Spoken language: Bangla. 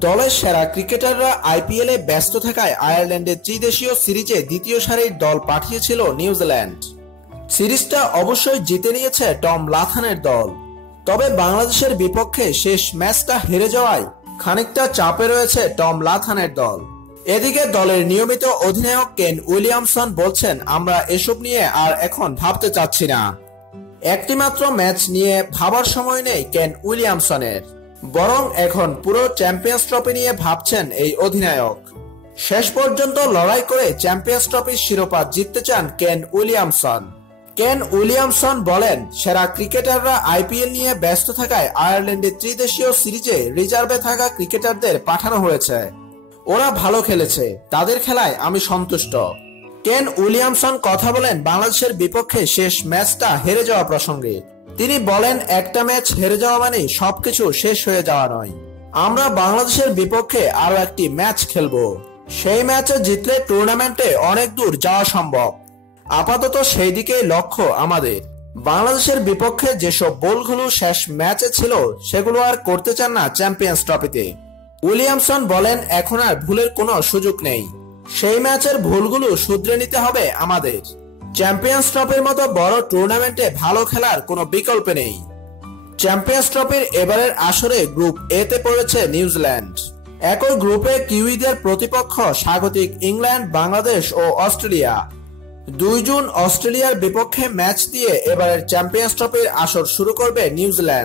দলের সেরা ক্রিকেটাররা আইপিএলে ব্যস্ত থাকায় আয়ারল্যান্ডের ত্রিদেশীয় সিরিজে দ্বিতীয় সারির দল পাঠিয়েছিল নিউজিল্যান্ড সিরিজটা অবশ্যই জিতে নিয়েছে টম লাথানের দল। তবে বাংলাদেশের বিপক্ষে শেষ ম্যাচটা হেরে যাওয়ায় খানিকটা চাপে রয়েছে টম লাথানের দল। এদিকে দলের নিয়মিত অধিনায়ক কেন উইলিয়ামসন বলছেন, আমরা এসব নিয়ে আর এখন ভাবতে চাচ্ছি না। একটিমাত্র ম্যাচ নিয়ে ভাবার সময় নেই কেন উইলিয়ামসনের। বরং এখন পুরো চ্যাম্পিয়ন্স ট্রফি নিয়ে ভাবছেন এই অধিনায়ক। শেষ পর্যন্ত লড়াই করে চ্যাম্পিয়ন্স ট্রফির শিরোপা জিততে চান কেন উইলিয়ামসন। কেন উইলিয়ামসন বলেন, সেরা ক্রিকেটাররা আইপিএল নিয়ে ব্যস্ত থাকায় আয়ারল্যান্ডের ত্রিদেশীয় সিরিজে রিজার্ভে থাকা ক্রিকেটারদের পাঠানো হয়েছে। ওরা ভালো খেলেছে, তাদের খেলায় আমি সন্তুষ্ট। কেন উইলিয়ামসন কথা বলেন, বাংলাদেশের বিপক্ষে শেষ ম্যাচটা হেরে যাওয়া প্রসঙ্গে। তিনি বলেন, একটা ম্যাচ হেরে যাওয়া মানে সবকিছু শেষ হয়ে যাওয়া নয়। আমরা বাংলাদেশের বিপক্ষে আরও একটি ম্যাচ খেলব। সেই ম্যাচে জিতলে টুর্নামেন্টে অনেক দূর যাওয়া সম্ভব। আপাতত সেই দিকেই লক্ষ্য আমাদের। বাংলাদেশের বিপক্ষে যেসব বোলগুলো শেষ ম্যাচে ছিল, সেগুলো আর করতে চান না চ্যাম্পিয়ন্স ট্রফিতে। উইলিয়ামসন বলেন, এখন আর ভুলের কোনো সুযোগ নেই। সেই ম্যাচের ভুলগুলো শুধরে নিতে হবে আমাদের। চ্যাম্পিয়ন্স ট্রফির মতো বড় টুর্নামেন্টে ভালো খেলার কোনো বিকল্প নেই। চ্যাম্পিয়ন্স ট্রফির এবারের আসরে গ্রুপ এ তে পড়েছে নিউজিল্যান্ড। একই গ্রুপে কিউইদের প্রতিপক্ষ স্বাগতিক ইংল্যান্ড, বাংলাদেশ ও অস্ট্রেলিয়া। দুই জুন অস্ট্রেলিয়ার বিপক্ষে ম্যাচ দিয়ে এবারের চ্যাম্পিয়ন্স ট্রফির আসর শুরু করবে নিউজিল্যান্ড।